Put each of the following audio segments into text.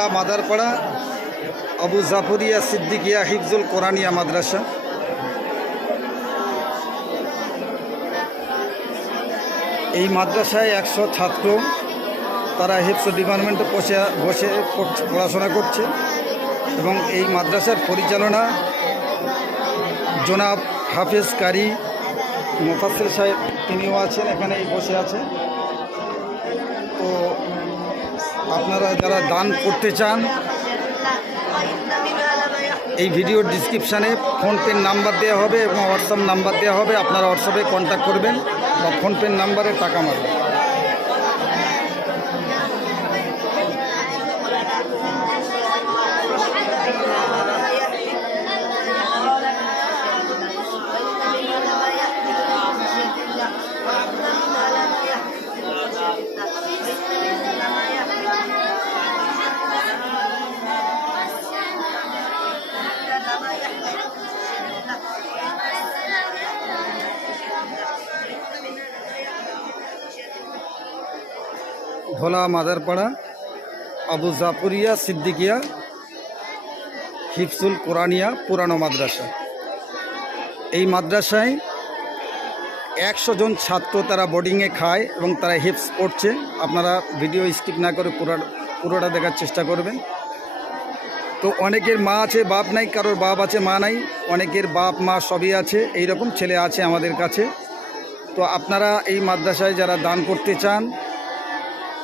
ধলা মাদারপাড়া, আবু জাফরিয়া সিদ্দিকিয়া হিফজুল কোরআনিয়া মাদ্রাসা। এই মাদ্রাসায় একশো ছাত্র, তারা হিফজ ডিপার্টমেন্টে বসে বসে পড়াশোনা করছে এবং এই মাদ্রাসার পরিচালনা জনাব হাফেজ কারি মোফাসিল সাহেব, তিনিও আছেন এখানে বসে আছেন তো আপনারা যারা দান করতে চান, এই ভিডিওর ডিসক্রিপশানে ফোনপের নাম্বার দেওয়া হবে এবং হোয়াটসঅ্যাপ নাম্বার দেওয়া হবে। আপনারা হোয়াটসঅ্যাপে কন্ট্যাক্ট করবেন বা ফোনপের নাম্বারে টাকা মারবেন। ধলা মাদারপাড়া, আবু জাফরিয়া সিদ্দিকিয়া হিফসুল কোরআনিয়া পুরানো মাদ্রাসা। এই মাদ্রাসায় একশো জন ছাত্র তারা বোর্ডিংয়ে খায় এবং তারা হিপস পড়ছে। আপনারা ভিডিও স্কিপ না করে পুরা, পুরোটা দেখার চেষ্টা করবেন। তো অনেকের মা আছে, বাপ নাই, কারোর বাপ আছে, মা নাই, অনেকের বাপ, মা সবই আছে এই রকম ছেলে আছে আমাদের কাছে। তো আপনারা এই মাদ্রাসায় যারা দান করতে চান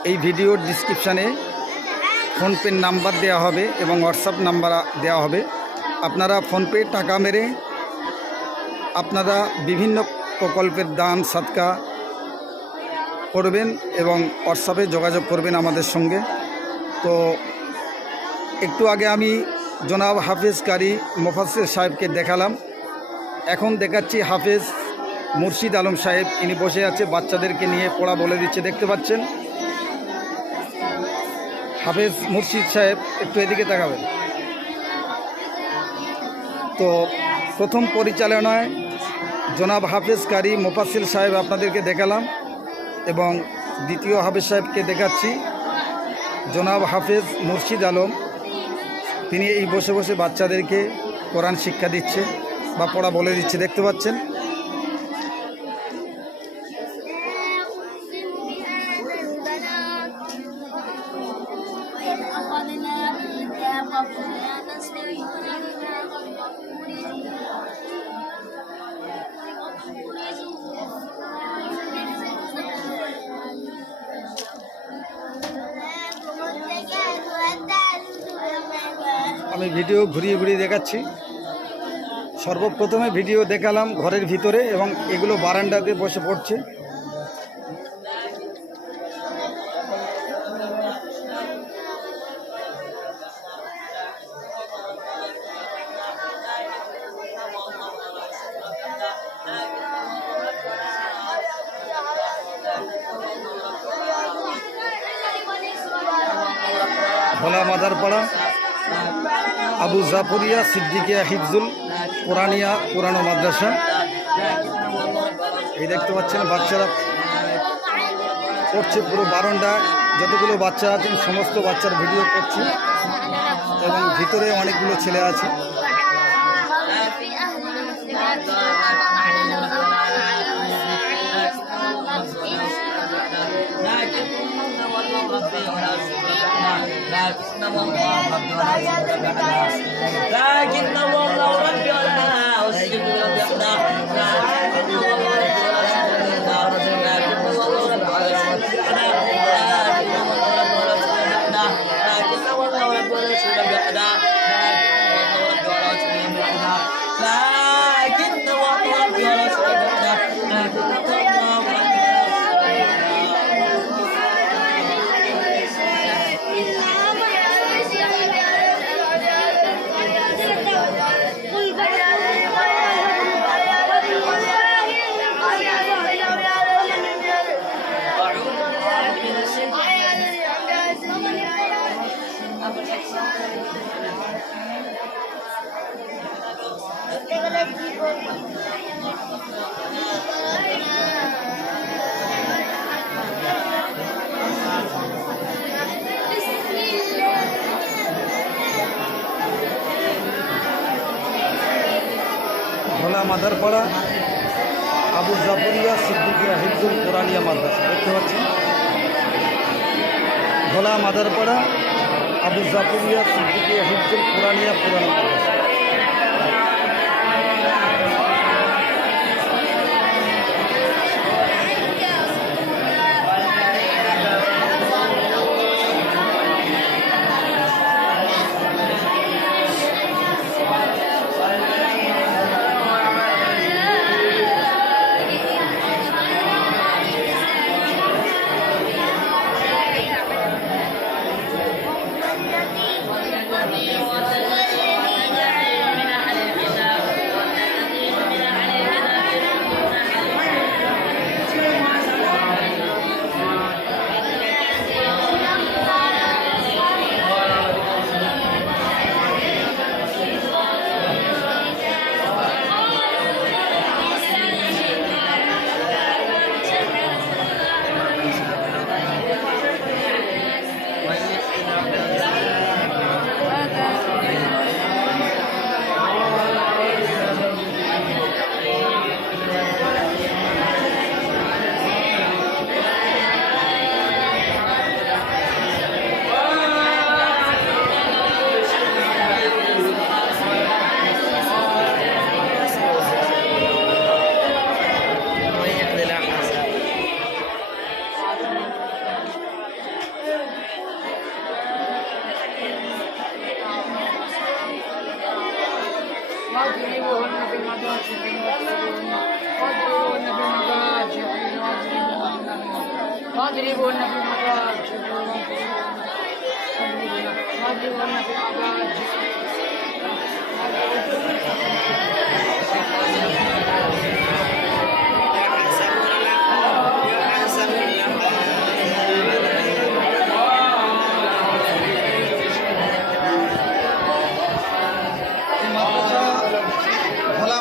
এই ভিডিওর ডিসক্রিপশানে ফোনপের নাম্বার দেওয়া হবে এবং হোয়াটসঅ্যাপ নাম্বার দেওয়া হবে। আপনারা ফোনপে টাকা মেরে আপনারা বিভিন্ন প্রকল্পের দান, সাদকা করবেন এবং হোয়াটসঅ্যাপে যোগাযোগ করবেন আমাদের সঙ্গে। তো একটু আগে আমি জনাব হাফেজ কারি মোফাসির সাহেবকে দেখালাম। এখন দেখাচ্ছি হাফেজ মুর্শিদ আলম সাহেব। ইনি বসে আছে, বাচ্চাদেরকে নিয়ে পড়া বলে দিচ্ছে। দেখতে পাচ্ছেন? হাফেজ মুর্শিদ সাহেব, একটু এদিকে তাকাবেন। তো প্রথম পরিচালনায় জনাব হাফেজ কারি মোফাসিল সাহেব আপনাদেরকে দেখালাম এবং দ্বিতীয় হাফেজ সাহেবকে দেখাচ্ছি, জনাব হাফেজ মুর্শিদ আলম। তিনি এই বসে বসে বাচ্চাদেরকে কোরআন শিক্ষা দিচ্ছে বা পড়া বলে দিচ্ছে, দেখতে পাচ্ছেন? আমি ভিডিও ঘুরিয়ে ঘুরিয়ে দেখাচ্ছি। সর্বপ্রথমে ভিডিও দেখালাম ঘরের ভিতরে এবং এগুলো বারান্দাতে বসে পড়ছে। ভোলা মাদারপাড়া। আবু জাফরিয়া সিদ্দিকিয়া হিফজুল কোরআনিয়া পুরানো মাদ্রাসা। এই দেখতে পাচ্ছেন বাচ্চারা করছে পুরো বারণ্ডা যতগুলো বাচ্চা আছেন, সমস্ত বাচ্চার ভিডিও করছে। এবং ভিতরে অনেকগুলো ছেলে আছে। لكن والله ربي ولا لكن والله ربي ولا أسلم ভোলা মাদারপাড়া, আবু জাফরিয়া, সিদ্দিকিয়া হিফজুল কোরআনিয়া মাদ্রাসা, দেখতে পাচ্ছি ভোলা মাদারপাড়া, আবু জাফরিয়া, সিদ্দিকিয়া হিফজুল কোরআনিয়া পুরানা মাদ্রাসা।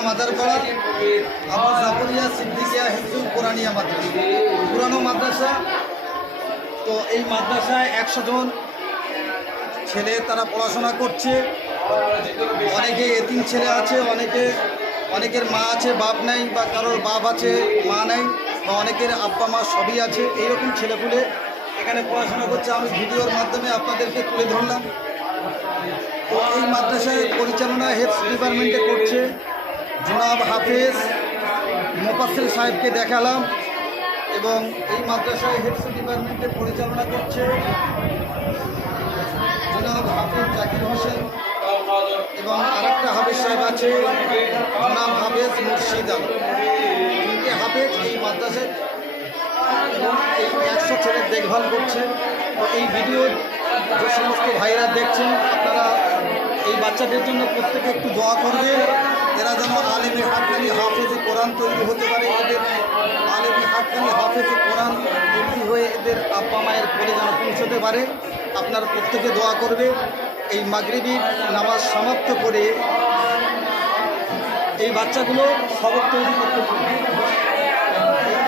মাদারপাড়া আবু জাফরিয়া সিদ্দিকিয়া হিফজুল কোরআনিয়া মাদ্রাসা। পুরানো মাদ্রাসা তো এই মাদ্রাসায় একশো জন ছেলে তারা পড়াশোনা করছে। অনেকে এতিম ছেলে আছে, অনেকে, অনেকের মা আছে, বাপ নাই বা কারোর বাপ আছে, মা নাই বা অনেকের আব্বা, মা সবই আছে। এইরকম ছেলেপুলে এখানে পড়াশোনা করছে। আমি ভিডিওর মাধ্যমে আপনাদেরকে তুলে ধরলাম। তো এই মাদ্রাসায় পরিচালনা হেলথ ডিপার্টমেন্টে করছে। জনাব হাফেজ মোফাসিল সাহেবকে দেখালাম। এবং এই মাদ্রাসায় হেলথ ডিপার্টমেন্টে পরিচালনা করছে জনাব হাফিজ জাকির হোসেন এবং আরেকটা হাফেজ সাহেব আছে, জনাব হাফেজ মুর্শিদ আলম। হাফেজ এই মাদ্রাসায় এবং একশো ছেলের দেখভাল করছে তো এই ভিডিও যে সমস্ত ভাইরা দেখছেন, আপনারা এই বাচ্চাদের জন্য প্রত্যেকে একটু দোয়া করবে এরা যেন আলেমে হাক্কানি হাফেজে কোরআন তৈরি হতে পারে, এদের আলেমে হাক্কানি হাফেজে কোরআন তৈরি হয়ে এদের আব্বা মায়ের কোলে যেন পৌঁছতে পারে, আপনারা প্রত্যেকে দোয়া করবে। এই মাগরিবির নামাজ সমাপ্ত করে এই বাচ্চাগুলো সবক তৈরি করতে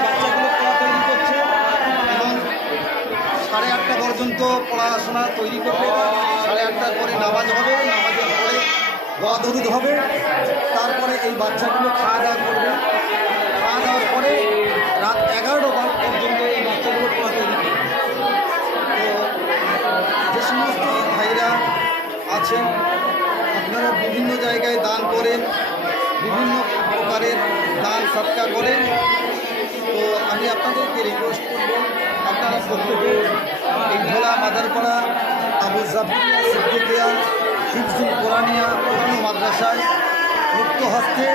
বাচ্চাগুলো পড়া তৈরি করছে এবং সাড়ে আটটা পর্যন্ত পড়াশোনা তৈরি করবে। সাড়ে আটটার পরে নামাজ হবে, নামাজের পরে দোয়া হবে। তারপরে এই বাচ্চাগুলো খাওয়া দাওয়া করবে খাওয়া দাওয়ার পরে রাত এগারোটা বার পর্যন্ত এই বাচ্চাগুলো পড়া তৈরি করবে তো যে সমস্ত ভাইরা আছেন। আপনারা বিভিন্ন জায়গায় দান করেন, বিভিন্ন প্রকারের দান সৎকা করেন। তো আমি আপনাদেরকে রিকোয়েস্ট করব, আপনারা প্রত্যেকে এই ভোলা মাদারপাড়া, আবু জাফরিয়া সিদ্দিকিয়া কোরআনিয়া পুরানো মাদ্রাসায় মুক্ত হস্তে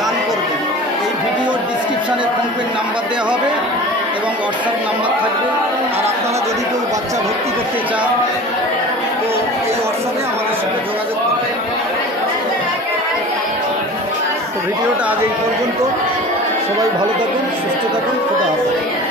দান করবেন। এই ভিডিওর ডিসক্রিপশানে ফোনপের নাম্বার দেওয়া হবে এবং হোয়াটসঅ্যাপ নাম্বার থাকবে। আর আপনারা যদি কেউ বাচ্চা ভর্তি করতে চান তো এই হোয়াটসঅ্যাপে আমাদের সাথে যোগাযোগ করবেন তো ভিডিওটা আজ এই পর্যন্ত। সবাই ভালো থাকুন সুস্থ থাকুন খোদা হাফেজ।